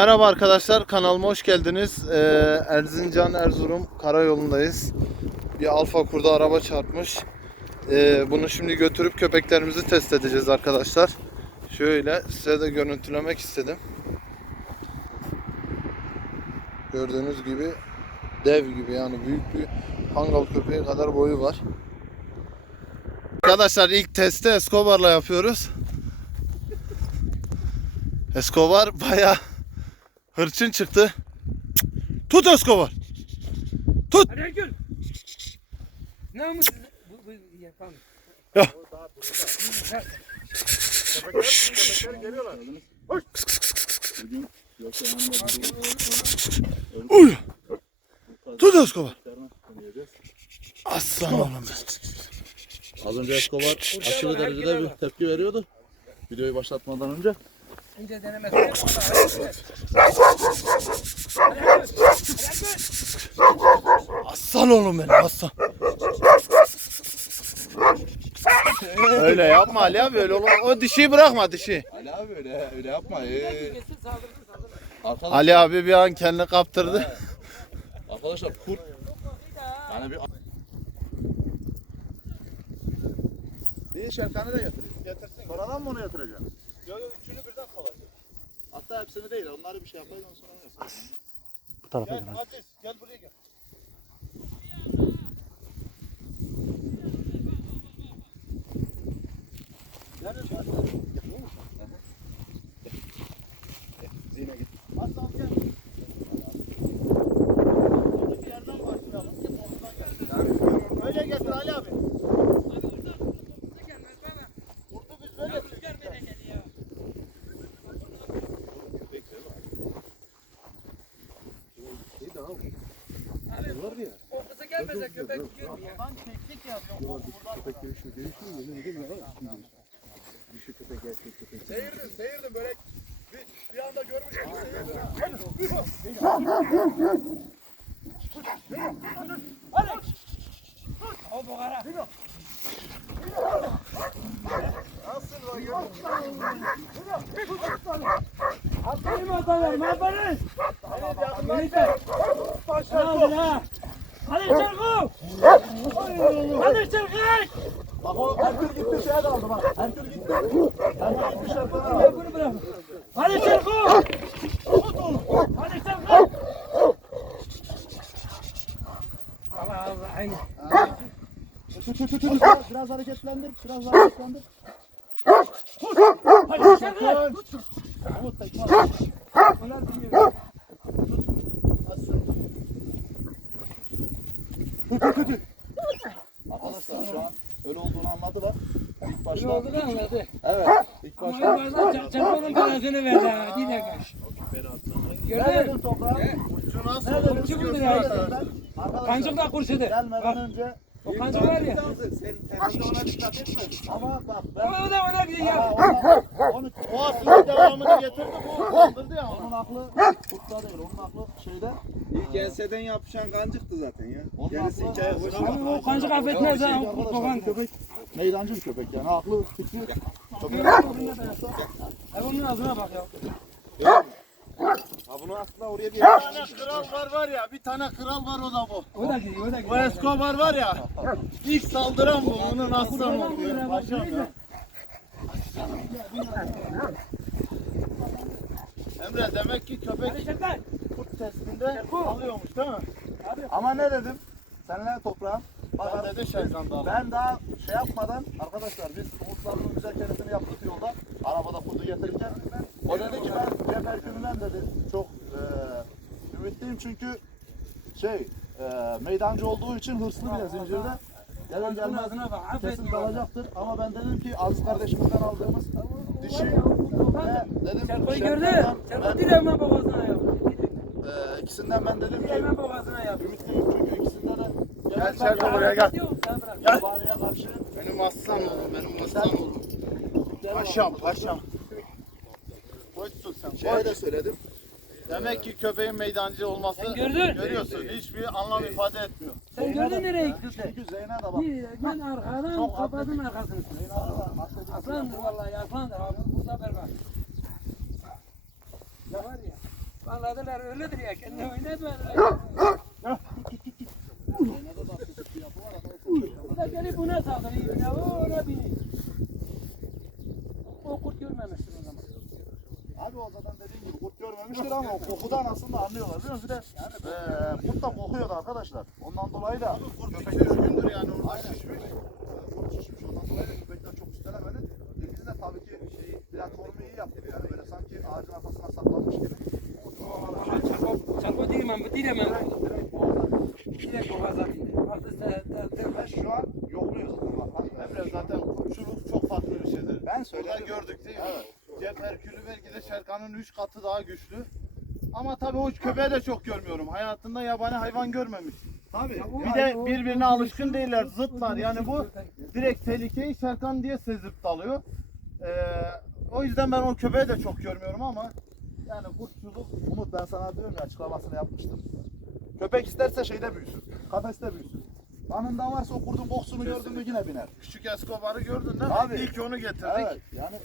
Merhaba arkadaşlar kanalıma hoş geldiniz. Ee, Erzincan Erzurum karayolundayız. Bir alfa kurda araba çarpmış. Ee, bunu şimdi götürüp köpeklerimizi test edeceğiz arkadaşlar. Şöyle size de görüntülemek istedim. Gördüğünüz gibi dev gibi yani büyük bir hangal köpeği kadar boyu var. Arkadaşlar ilk testi Escobar'la yapıyoruz. Escobar bayağı Hırçın çıktı. Tut Escobar. Tut. Hadi gel. Namus. Bu bu yapalım. Ya. Uy. Tut Escobar. Aslan oğlum. Az önce Escobar aşırı derecede bir tepki veriyordu. Videoyu başlatmadan önce. Denemez. Aslan oğlum benim aslan. öyle yapma Ali abi öyle olur. O dişiyi bırakma dişi. Ali abi öyle öyle yapma. Ee, Ali abi bir an kendini kaptırdı. arkadaşlar kurt yani bir Değil Şerkan'ı da getir. Getirsin. Sonradan mı onu yatıracağım? Yok yok üçünü birden kalacak. Hatta hepsini değil onları bir şey yapayım sonra yapalım. Bu tarafa Gel Aziz gel buraya gel. Zine git. Aslan gel. Bir yerden başlayalım. Oradan gel. Öyle getir Ali abi. Kurdu biz böyle O kıza gelmese köpek yiyor ya. Buradan keklik yazıyor. Seyirdim, seyirdim böyle bir, bir anda görmüş gibi seyirdim. O bu kara. Nasıl var görmüş Aferin bakalım. Aferin. Yakından Başla. Hadi çarkı. Hadi çarkı. Bak o Erkül gitti şeye kaldı bak. Erkül gitti. Erkül gitti şarkılara Gel bunu bırak. Hadi çarkı. Hadi çarkı. Allah Allah aynı. Tut tut tut tut. Biraz hareketlendir. Biraz hareketlendir. Hadi çarkı. Umut tekme at. Bunlar bilmiyor. Arkadaşlar şu an ölü olduğunu anladılar. İlk Ne başta. oldu da anladı. Evet. İlk Ama başta. bazen çar- çarpmanın parasını verdi ha. Bir dakika. Ne Gördün mü? dedin toprağa? Ucu nasıl Ne dedin? Ucu budur Ne ya. dedim ben? Arkadaşlar Kancık da kurşudu. gelmeden Bak, önce o kancık var ya. Başta ona dikkat etmedim. Ama bak ben O da ona ondan- onu O aslında devamını getirdi bu kaldırdı ya. onun aklı kurtta değil. Onun aklı şeyde. İlk enseden yapışan kancıktı zaten ya. Gerisi hikaye. Ama o kancık affetmez ha. O kurt baban. köpek meydancı bir köpek yani aklı fikri köpek. Ha bunun ağzına bak ya. Ha bunu aslında oraya bir Bir tane kral var var ya bir tane kral var o da bu. O da gidiyor, o da Bu gidiyor. Escobar var ya ilk saldıran bu onun aslanı oluyor. Ya. Emre demek ki köpek kurt testinde alıyormuş değil mi? Ama ne dedim? Senle toprağım. Bak Ben dedi Şerkan da ben daha şey yapmadan arkadaşlar biz Umutlar'ın güzel keresini yaptık yolda. Arabada kuzu getirirken. O dedi ki ben cep erkümünden dedi çok e, ümitliyim çünkü şey e, meydancı olduğu için hırslı bile zincirde. Gelir gelmez kesin dalacaktır ama ben dedim ki Aziz kardeşimizden aldığımız dişi ve dedim Şerkan'dan gördü. Çarpı ben, direğime babasına yap. e, ikisinden ben dedim ki Direğime babasına yap. ümitliyim çünkü ikisinde de Gel Şerkan buraya gel. Bırak. Yabaniye karşı Benim aslan oğlum benim aslan oğlum. Paşam paşam. Şeye koç. de söyledim. Demek ki köpeğin meydancı olması Sen gördün. görüyorsun hiçbir anlam ifade etmiyor. Sen gördün nereye gitti? Çünkü Zeynep de bak. Bir, ben arkadan Çok kapadım arkasını. Zeynep de atletik Aslandır vallahi aslandır abi. Burada ver bak. Ya var ya. Anladılar öyledir ya. Kendine oynatmadılar. Bu da gelip buna saldırıyor. Ya o ona biniyor. O kurt görmemiştir. Abi o zaten dediğin gibi kurt görmemiştir ama o kokudan aslında anlıyorlar biliyor musun? Bir de eee kurt da kokuyordu arkadaşlar. Ondan dolayı da Kurt köpek 2-3 gündür yani orada Aynen. şişmiş. Kurt şişmiş ondan dolayı da köpekler çok üstelemedi. E biz de tabii ki şeyi platformu iyi yaptık yani böyle sanki ağacın arkasına saklanmış gibi. Değilim bu değilim ben. Direkt. Altı sene, Ve şu an yokluyor zaten bak. bak. Emre zaten kurtçuluk çok farklı bir şeydir. Ben Burada söyledim. gördük değil mi? Evet. Cep Herkülü Şerkan'ın 3 katı daha güçlü. Ama tabii o köpeği de çok görmüyorum. Hayatında yabani hayvan görmemiş. Tabii. Bir de birbirine alışkın değiller, zıtlar. Yani bu direkt tehlikeyi Şerkan diye sezip dalıyor. Ee, o yüzden ben o köpeği de çok görmüyorum ama Yani kurtçuluk, Umut ben sana diyorum ya açıklamasını yapmıştım. Köpek isterse şeyde büyüsün, kafeste büyüsün. Anında varsa o kurdun kokusunu gördün mü yine biner. küçük Escobar'ı gördün değil mi? Abi. İlk onu getirdik. Evet, yani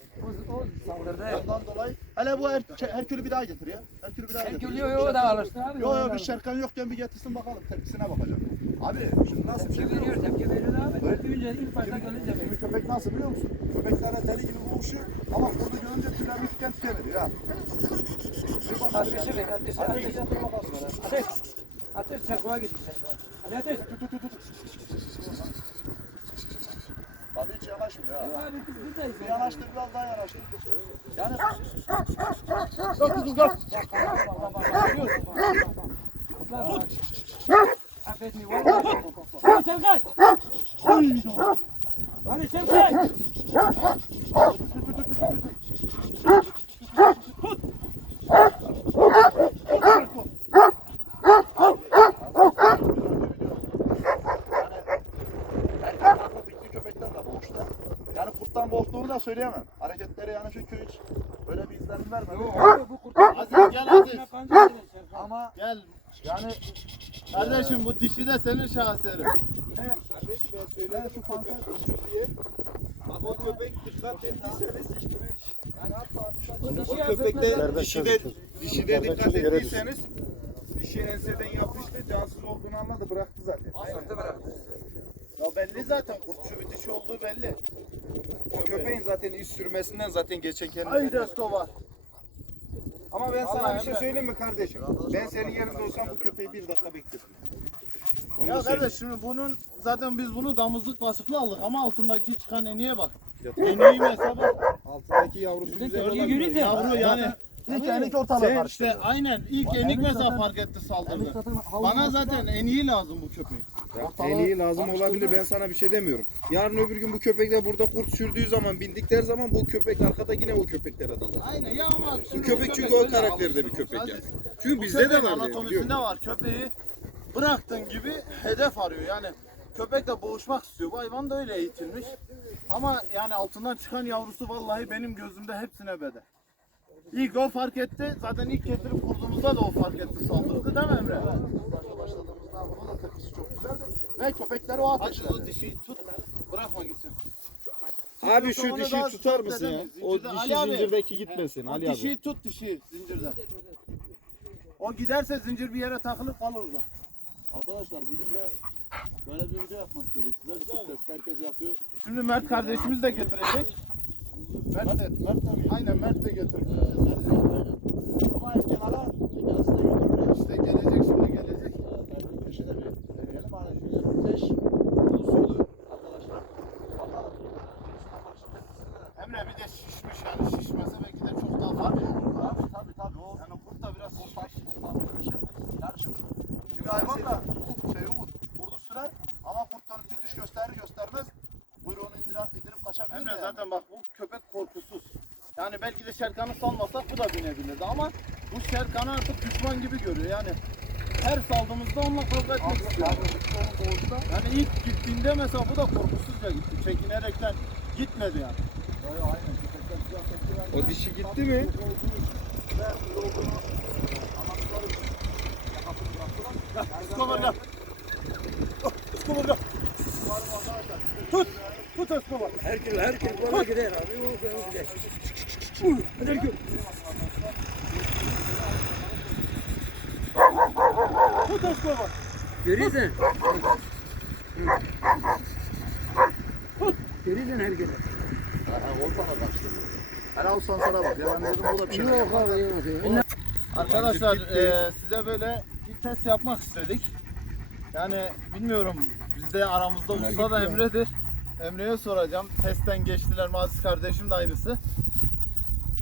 o, o saldırdı. ondan dolayı. Hele bu her, Herkül'ü bir daha getir ya. Herkül'ü bir daha getir. gülüyor o da alıştı abi. Yo yo bir Şerkan yokken bir getirsin bakalım tepkisine bakacağım. Abi şimdi nasıl bir şey Tepki biliyor musun? tepki veriyor abi. Evet. Önce ilk başta gelince şimdi köpek nasıl biliyor musun? Köpeklere deli gibi boğuşuyor ama kurdu görünce tüylerini tüken tüken ediyor ha. Ateşi ver, ateşi, Hadi ateşi. getir bakalım hele. Ateş. Ateş gitti. Hadi ateş. Bak hiç yanaşmıyor ha. Yo Abi biz buradayız. Bir yanaştır biraz daha yanaştır. Yani Affet mi var mı? Hadi sen kaç. Hadi sen kaç. erkek haklı fikri köpekler de boğuşta. Yani kurttan boğuştuğunu da söyleyemem. Hareketleri yani çünkü hiç öyle bir izlenim vermedi. Abi bu kurt. Aziz gel Aziz. Ama Gel. yani Kardeşim bu dişi de senin şaheserin. ne? Ben söyleyeyim şu kanka diye. Bak o köpek dikkat ettiyseniz o köpekte dişi de dişi de dikkat ettiyseniz dişi enseden yapıştı cansız olduğunu anladı bıraktı zaten. Ya belli zaten kurtçu bir dişi olduğu belli. O köpeğin zaten iz sürmesinden zaten geçen Haydi kendine. Escobar. Ama ben sana bir şey söyleyeyim mi kardeşim? Ben senin yerinde olsam bu köpeği bir dakika bekletim. Onu Ya söyleyeyim. kardeş şimdi bunun zaten biz bunu damızlık vasıflı aldık ama altındaki çıkan eniğe bak. Eniği mesela. Altındaki yavrusu güzel olabilir. görünce. Yavru yani. ilk enik ortalığı Sen karıştırdı. işte aynen ilk enik mesela fark etti saldırdı. Bana zaten eniği lazım bu köpeğin. İyi lazım olabilir ben sana bir şey demiyorum. Yarın öbür gün bu köpekler burada kurt sürdüğü zaman bindikleri zaman bu köpek arkada yine o köpeklere dalar. Aynen ya ama Bu köpek çünkü o karakterde bir köpek yani. Çünkü bizde de var Anatomisinde var köpeği bıraktığın gibi hedef arıyor yani. Köpekle boğuşmak istiyor. Bu hayvan da öyle eğitilmiş. Ama yani altından çıkan yavrusu vallahi benim gözümde hepsine bedel. İlk o fark etti. Zaten ilk getirip kurduğumuzda da o fark etti saldırdı değil mi Emre? Başta tepkisi çok güzeldi. Ve köpekleri o Hadi ateşledi. o dişiyi tut. Bırakma gitsin. Abi şu dişiyi tutar tut mısın ya? O dişi Ali abi. zincirdeki gitmesin Ali abi. dişiyi tut dişiyi zincirden. O giderse zincir bir yere takılıp kalır orada. Arkadaşlar bugün de böyle bir video yapmak istedik. Size bir test herkes yapıyor. Şimdi Mert kardeşimiz de getirecek. Mert de, Mert de mi? aynen Mert de getirecek. Ama hep kenara kendisi de götürmüyor. İşte gelecek şimdi gelecek. Belki bir şeyde bir deneyelim. Hani şöyle ateş usulü arkadaşlar. Bakalım. Emre bir de şişmiş yani şişmese belki de çok daha farklı olur. Tabii tabii tabii. O Yani kurt da biraz şişmiş. Yani şimdi, şimdi hayvan da şey umut. Kurdu sürer ama kurt dönüp diş gösterir göstermez. Buyruğunu indirip, indirip kaçabilir Emre de yani. zaten bak bu köpek korkusuz. Yani belki de Şerkan'ı salmasak bu da binebilirdi ama bu Şerkan'ı artık düşman gibi görüyor yani. Her saldığımızda onunla kavga etmek istiyor. Yani ilk gittiğinde mesela bu da korkusuzca gitti. Çekinerekten gitmedi yani. Böyle aynen köpekler güzel tepki verdi. O dişi gitti mi? Siz de Tut. Tut Escobar. Herkes herkes bana gider abi. O gider. Hadi gör. Escobar. Görüyorsun. Görüyorsun her gün. Ha, olsana bak Helal olsan sana bak. Ya ben dedim bu da bir şey. Yok abi yok. Arkadaşlar eee, size böyle bir test yapmak istedik. Yani bilmiyorum bizde aramızda usta da Emre'dir. Emre'ye soracağım. Testten geçtiler mi Aziz kardeşim de aynısı.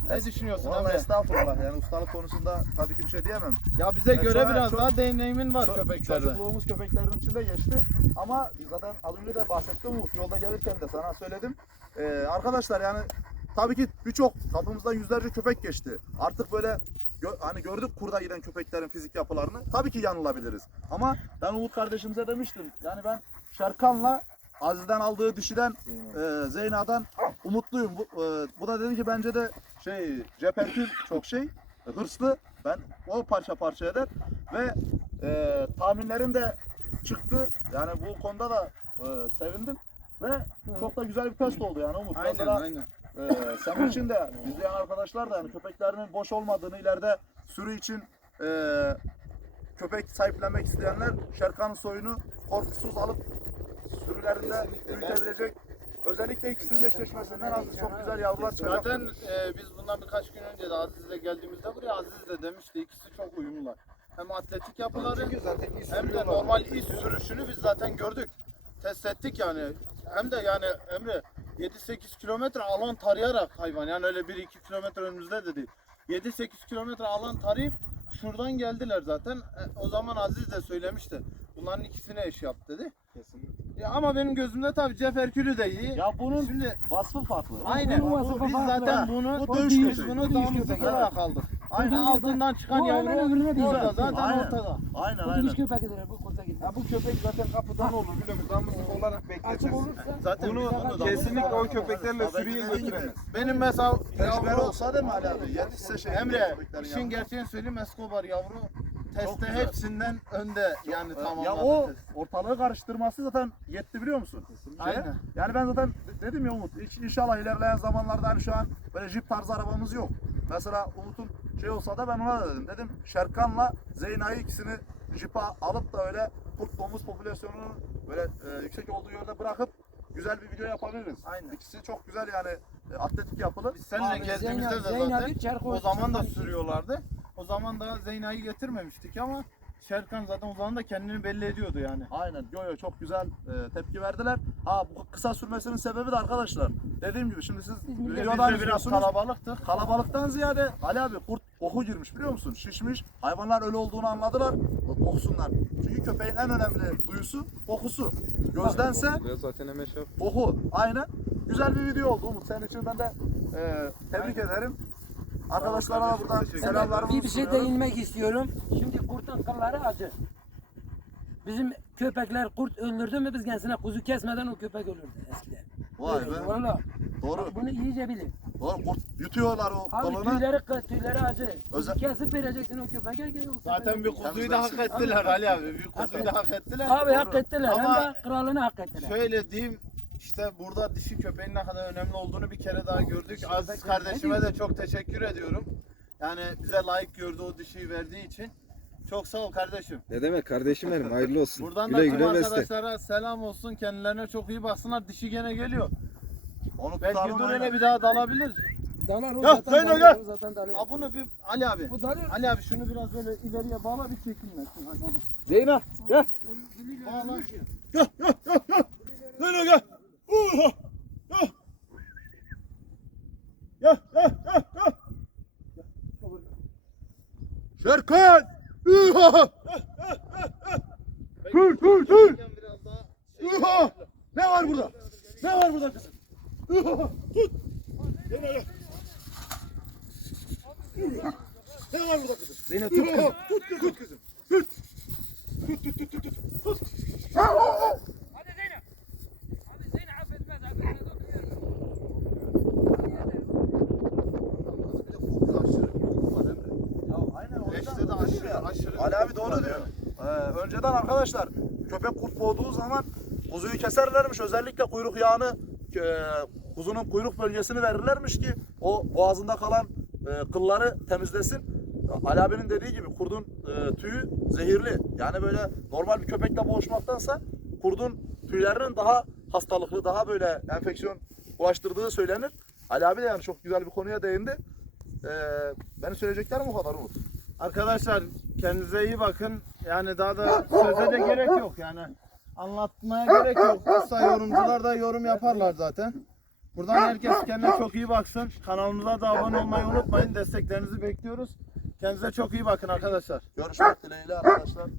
Ne düşünüyorsun Emre? estağfurullah. Yani ustalık konusunda tabii ki bir şey diyemem. Ya bize Evet, göre biraz çok- daha deneyimin var köpeklerde. Çocukluğumuz köpeklerin içinde geçti. Ama zaten az önce de bahsettim Umut. Yolda gelirken de sana söyledim. Ee, arkadaşlar yani tabii ki birçok kapımızdan yüzlerce köpek geçti. Artık böyle gö- hani gördük kurda giden köpeklerin fizik yapılarını. Tabii ki yanılabiliriz. Ama ben Umut kardeşimize demiştim. Yani ben Şerkan'la Aziz'den aldığı dişiden e, Zeyna'dan umutluyum. Bu, e, bu da dedi ki bence de şey Ceperkül çok şey hırslı. Ben o parça parça eder ve e, tahminlerim de çıktı. Yani bu konuda da e, sevindim ve çok da güzel bir test oldu yani Umut. Aynen Mesela aynen. Ee, senin için de izleyen arkadaşlar da yani köpeklerinin boş olmadığını ileride sürü için e, köpek sahiplenmek isteyenler Şerkan'ın soyunu korkusuz alıp sürülerinde büyütebilecek. Özellikle ikisinin eşleşmesinden az çok güzel yavrular çıkacak. Zaten e, biz bundan birkaç gün önce de Aziz'le geldiğimizde buraya Aziz de demişti ikisi çok uyumlular. Hem atletik yapıları hem de normal iş sürüşünü biz zaten gördük. Test ettik yani. Hem de yani Emre 7-8 kilometre alan tarayarak hayvan yani öyle 1-2 kilometre önümüzde de değil. 7-8 kilometre alan tarayıp şuradan geldiler zaten. E, o zaman Aziz de söylemişti. Bunların ikisine eş yap dedi. Ya ama benim gözümde tabii Jeff Herkülü de iyi. Ya bunun Şimdi vasfı farklı. Aynen. Bunun Bu- vasfı biz farklı. zaten bunu Bu dövüş biz bunu damızlık olarak Aynen altından çıkan hemen öbürüne yavru bir orada zaten. Aynen. ortada. Aynen Bu aynen. diş köpeğidir bu kurta gidiyor. Ya bu köpek zaten kapıdan olur biliyor musun? Damızlık olarak olursa Zaten Bunu kesinlikle o köpeklerle sürüye götüremez. Benim mesela yavru olsa değil mi Ali abi? Yetişse şey. Emre işin gerçeğini söyleyeyim Escobar yavru testte güzel. hepsinden önde yani tamamladı. Ya o test. ortalığı karıştırması zaten yetti biliyor musun? Şeye, Aynen. Yani ben zaten dedim ya Umut inşallah ilerleyen zamanlarda hani şu an böyle jip tarzı arabamız yok. Mesela Umut'un şey olsa da ben ona da dedim. Dedim Şerkan'la Zeyna'yı ikisini jipe alıp da öyle kurt domuz popülasyonunun böyle e, yüksek olduğu yerde bırakıp güzel bir video yapabiliriz. Aynen. İkisi çok güzel yani e, atletik yapılı. Biz seninle gezdiğimizde Zeyna- de Zeyna zaten bir çarkı o zaman da sürüyorlardı. O zaman da Zeyna'yı getirmemiştik ama Şerkan zaten o zaman da kendini belli ediyordu yani. Aynen. Yo yo çok güzel e, tepki verdiler. Ha bu kısa sürmesinin sebebi de arkadaşlar. Dediğim gibi şimdi siz videodan biz biraz kalabalıktık. Kalabalıktan ziyade Ali abi kurt koku girmiş biliyor musun? Şişmiş. Hayvanlar ölü olduğunu anladılar. Koksunlar. Çünkü köpeğin en önemli duyusu kokusu. Gözdense Zaten hemen şey koku. Aynen. Güzel bir video oldu Umut. Senin için ben de e, tebrik ederim. Arkadaşlara da buradan selamlarımı Bir bir şey sunuyorum. değinmek istiyorum. Şimdi kurtun kılları acı. Bizim köpekler kurt öldürdü mü biz kendisine kuzu kesmeden o köpek ölürdü eskiden. Vay be. Valla. Doğru. Bunu iyice bilin. Doğru. Kurt yutuyorlar o Abi kolunu. tüyleri, tüyleri acı. Özel- Kesip vereceksin o köpeğe. ki o köpek Zaten bir ölür. kuzuyu da hak ettiler Ali abi. Bir kuzuyu da hak ettiler. Abi hak ettiler. Ama Hem de kralını hak ettiler. şöyle diyeyim işte burada dişi köpeğin ne kadar önemli olduğunu bir kere daha gördük. Aziz kardeşime de çok teşekkür ediyorum. Yani bize layık gördü o dişiyi verdiği için. Çok sağ ol kardeşim. Ne demek kardeşim benim hayırlı olsun. Buradan da güle tüm güle besle. arkadaşlara selam olsun. Kendilerine çok iyi baksınlar. Dişi gene geliyor. Onu Belki dur bir daha dalabilir. Dalar o Ya, zaten dalıyor, gel. o zaten dalıyor. Bunu bir Ali abi. Bu dalıyor. Ali abi şunu biraz böyle ileriye bağla bir çekilmesin. Hadi. Zeyna gel. Bağla. Zeyna gel. Uh, uh. Gel gel gel gel. Şerkan. Uh, Dur dur dur. Biraz daha Uh, Ne var burada? Ne var burada kızım? Uh, Tut. Zeyna gel. Uh, Ne var burada kızım? Zeynep tut kızım. Tut kızım. Tut kızım. Tut. Tut tut tut tut. Tut. Hadi Zeynep. Hadi Zeynep affetmez affetmez. Ya aynen o yüzden Eşte de aşırı aşırı. Diyor. Ee, önceden arkadaşlar köpek kurt boğduğu zaman kuzuyu keserlermiş. Özellikle kuyruk yağını e, kuzunun kuyruk bölgesini verirlermiş ki o boğazında kalan e, kılları temizlesin. Ali abinin dediği gibi kurdun e, tüyü zehirli. Yani böyle normal bir köpekle boğuşmaktansa kurdun tüylerinin daha hastalıklı, daha böyle enfeksiyon bulaştırdığı söylenir. Ali abi de yani çok güzel bir konuya değindi. E, benim söyleyeceklerim o kadar Umut. Arkadaşlar kendinize iyi bakın. Yani daha da söze de gerek yok yani. Anlatmaya gerek yok. Kısa yorumcular da yorum yaparlar zaten. Buradan herkes kendine çok iyi baksın. Kanalımıza da abone olmayı unutmayın. Desteklerinizi bekliyoruz. Kendinize çok iyi bakın arkadaşlar. Görüşmek dileğiyle arkadaşlar.